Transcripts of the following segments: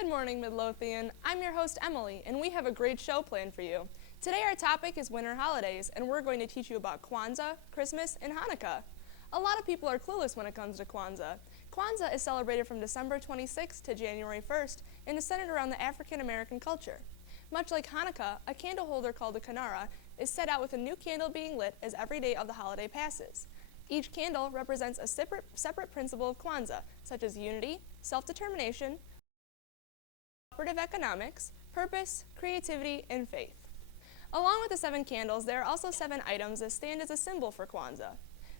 Good morning, Midlothian. I'm your host, Emily, and we have a great show planned for you. Today our topic is winter holidays, and we're going to teach you about Kwanzaa, Christmas, and Hanukkah. A lot of people are clueless when it comes to Kwanzaa. Kwanzaa is celebrated from December 26th to January 1st and is centered around the African American culture. Much like Hanukkah, a candle holder called a menorah is set out with a new candle being lit as every day of the holiday passes. Each candle represents a separate principle of Kwanzaa, such as unity, self-determination, cooperative economics, purpose, creativity, and faith. Along with the 7 candles, there are also 7 items that stand as a symbol for Kwanzaa.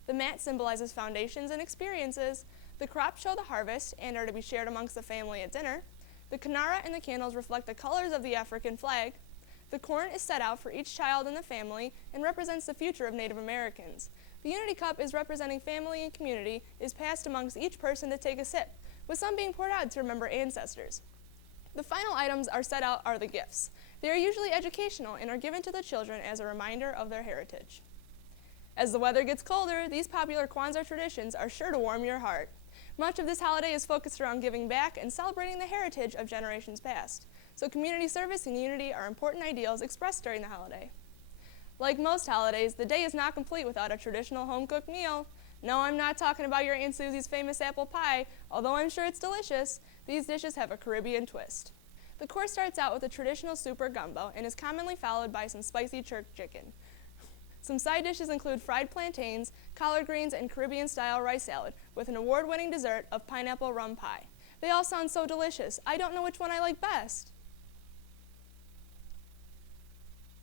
The mat symbolizes foundations and experiences, the crops show the harvest and are to be shared amongst the family at dinner, the menorah and the candles reflect the colors of the African flag, the corn is set out for each child in the family and represents the future of Native Americans. The unity cup is representing family and community, is passed amongst each person to take a sip, with some being poured out to remember ancestors. The final items set out are the gifts. They are usually educational and are given to the children as a reminder of their heritage. As the weather gets colder, these popular Kwanzaa traditions are sure to warm your heart. Much of this holiday is focused around giving back and celebrating the heritage of generations past. So community service and unity are important ideals expressed during the holiday. Like most holidays, the day is not complete without a traditional home-cooked meal. No, I'm not talking about your Aunt Susie's famous apple pie, although I'm sure it's delicious. These dishes have a Caribbean twist. The course starts out with a traditional soup or gumbo and is commonly followed by some spicy jerk chicken. Some side dishes include fried plantains, collard greens, and Caribbean-style rice salad, with an award-winning dessert of pineapple rum pie. They all sound so delicious. I don't know which one I like best.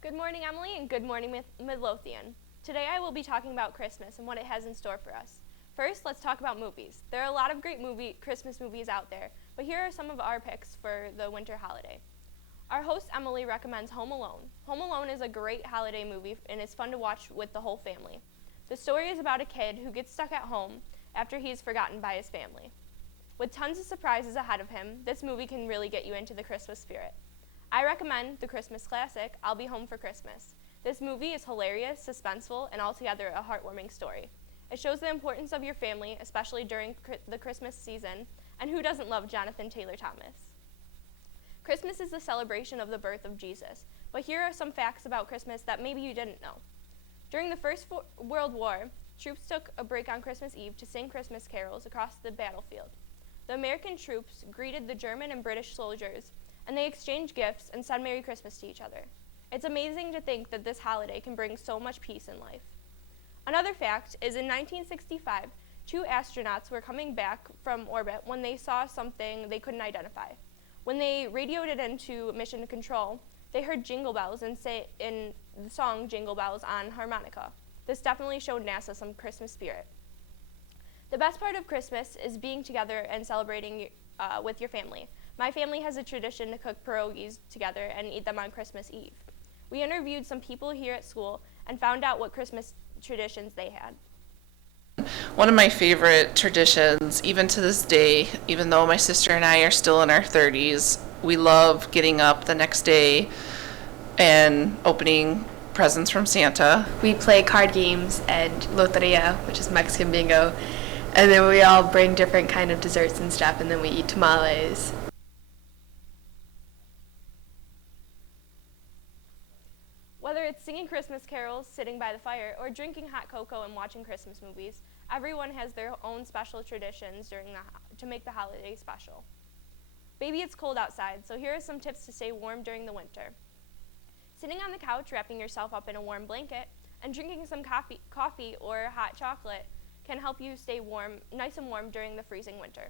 Good morning, Emily, and good morning, Midlothian. Today I will be talking about Christmas and what it has in store for us. First, let's talk about movies. There are a lot of great Christmas movies out there, but here are some of our picks for the winter holiday. Our host, Emily, recommends Home Alone. Home Alone is a great holiday movie, and it's fun to watch with the whole family. The story is about a kid who gets stuck at home after he is forgotten by his family. With tons of surprises ahead of him, this movie can really get you into the Christmas spirit. I recommend the Christmas classic, I'll Be Home for Christmas. This movie is hilarious, suspenseful, and altogether a heartwarming story. It shows the importance of your family, especially during the Christmas season, and who doesn't love Jonathan Taylor Thomas? Christmas is the celebration of the birth of Jesus, but here are some facts about Christmas that maybe you didn't know. During the First World War, troops took a break on Christmas Eve to sing Christmas carols across the battlefield. The American troops greeted the German and British soldiers, and they exchanged gifts and said Merry Christmas to each other. It's amazing to think that this holiday can bring so much peace in life. Another fact is in 1965, 2 astronauts were coming back from orbit when they saw something they couldn't identify. When they radioed it into mission control, they heard jingle bells and in the song Jingle Bells on harmonica. This definitely showed NASA some Christmas spirit. The best part of Christmas is being together and celebrating with your family. My family has a tradition to cook pierogies together and eat them on Christmas Eve. We interviewed some people here at school and found out what Christmas traditions they had. One of my favorite traditions, even to this day, even though my sister and I are still in our 30s, we love getting up the next day and opening presents from Santa. We play card games and loteria, which is Mexican bingo, and then we all bring different kind of desserts and stuff, and then we eat tamales. Whether it's singing Christmas carols, sitting by the fire, or drinking hot cocoa and watching Christmas movies, everyone has their own special traditions to make the holiday special. Maybe it's cold outside, so here are some tips to stay warm during the winter. Sitting on the couch, wrapping yourself up in a warm blanket, and drinking some coffee or hot chocolate can help you stay warm, nice and warm during the freezing winter.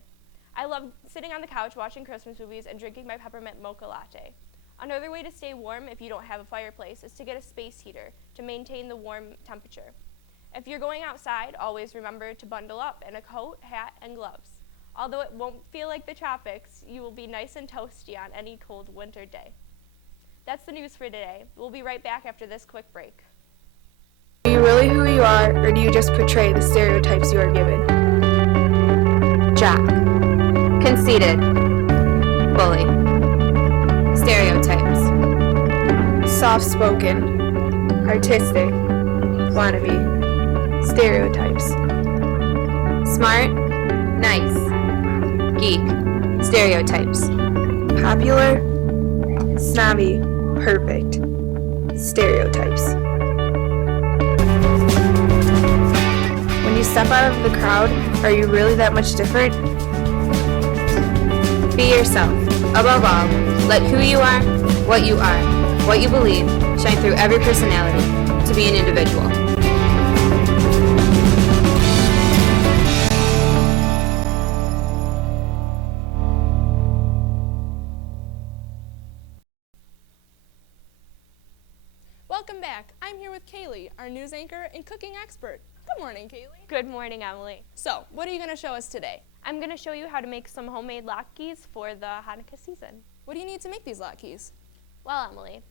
I love sitting on the couch watching Christmas movies and drinking my peppermint mocha latte. Another way to stay warm if you don't have a fireplace is to get a space heater to maintain the warm temperature. If you're going outside, always remember to bundle up in a coat, hat, and gloves. Although it won't feel like the tropics, you will be nice and toasty on any cold winter day. That's the news for today. We'll be right back after this quick break. Are you really who you are, or do you just portray the stereotypes you are given? Jock. Conceited. Bully. Stereotypes. Soft-spoken. Artistic. Wannabe. Stereotypes. Smart. Nice. Geek. Stereotypes. Popular, snobby, perfect. Stereotypes. When you step out of the crowd, are you really that much different? Be yourself. Above all, let who you are, what you believe, shine through every personality to be an individual. Welcome back. I'm here with Kaylee, our news anchor and cooking expert. Good morning, Kaylee. Good morning, Emily. So, what are you going to show us today? I'm going to show you how to make some homemade latkes for the Hanukkah season. What do you need to make these latkes? Well, Emily,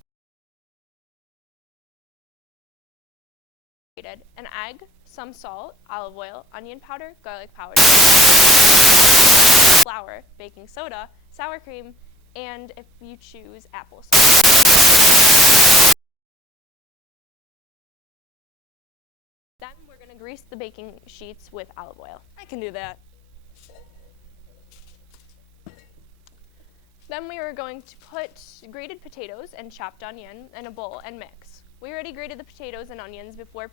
an egg, some salt, olive oil, onion powder, garlic powder, flour, baking soda, sour cream, and if you choose applesauce. Then we're going to grease the baking sheets with olive oil. I can do that. Then we are going to put grated potatoes and chopped onion in a bowl and mix. We already grated the potatoes and onions before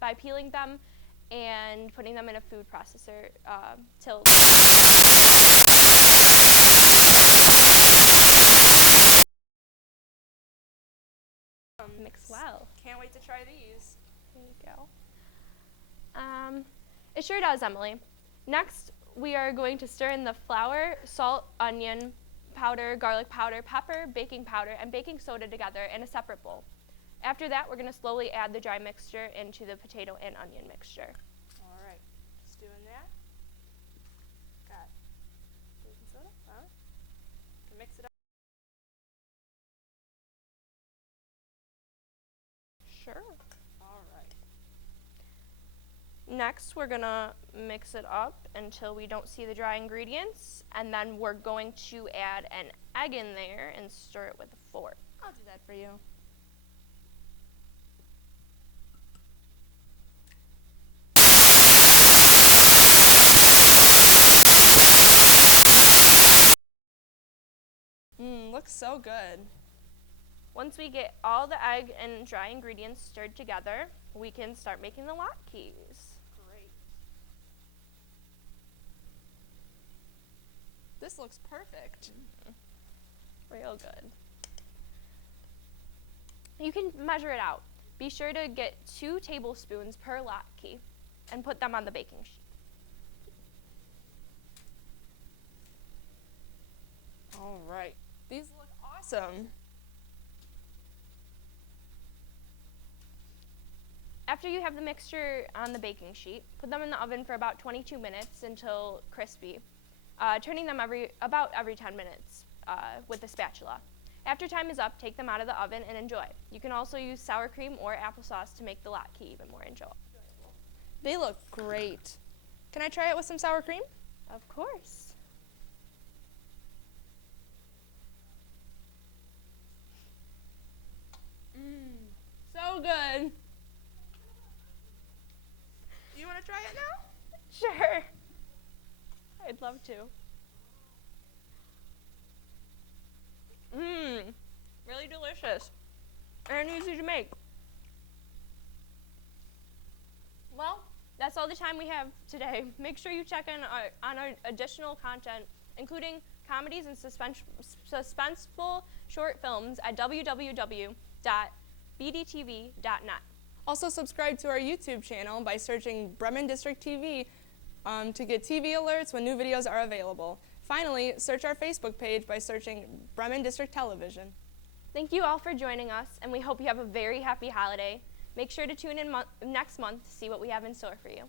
by peeling them and putting them in a food processor till mix well. Can't wait to try these. There you go. It sure does, Emily. Next, we are going to stir in the flour, salt, onion powder, garlic powder, pepper, baking powder, and baking soda together in a separate bowl. After that, we're going to slowly add the dry mixture into the potato and onion mixture. All right, just doing that. Got baking soda. Can mix it up. Sure. All right. Next, we're going to mix it up until we don't see the dry ingredients, and then we're going to add an egg in there and stir it with a fork. I'll do that for you. Looks so good. Once we get all the egg and dry ingredients stirred together, we can start making the latkes. Great. This looks perfect. Real good. You can measure it out. Be sure to get 2 tablespoons per latke and put them on the baking sheet. All right. These look awesome. After you have the mixture on the baking sheet, put them in the oven for about 22 minutes until crispy, turning them about every 10 minutes with a spatula. After time is up, take them out of the oven and enjoy. You can also use sour cream or applesauce to make the latke even more enjoyable. They look great. Can I try it with some sour cream? Of course. So good. Do you want to try it now? Sure. I'd love to. Really delicious and easy to make. Well, that's all the time we have today. Make sure you check in on our additional content, including comedies and suspenseful short films at www.bdtv.net. Also subscribe to our YouTube channel by searching Bremen District TV to get TV alerts when new videos are available. Finally, search our Facebook page by searching Bremen District Television. Thank you all for joining us, and we hope you have a very happy holiday. Make sure to tune in next month to see what we have in store for you.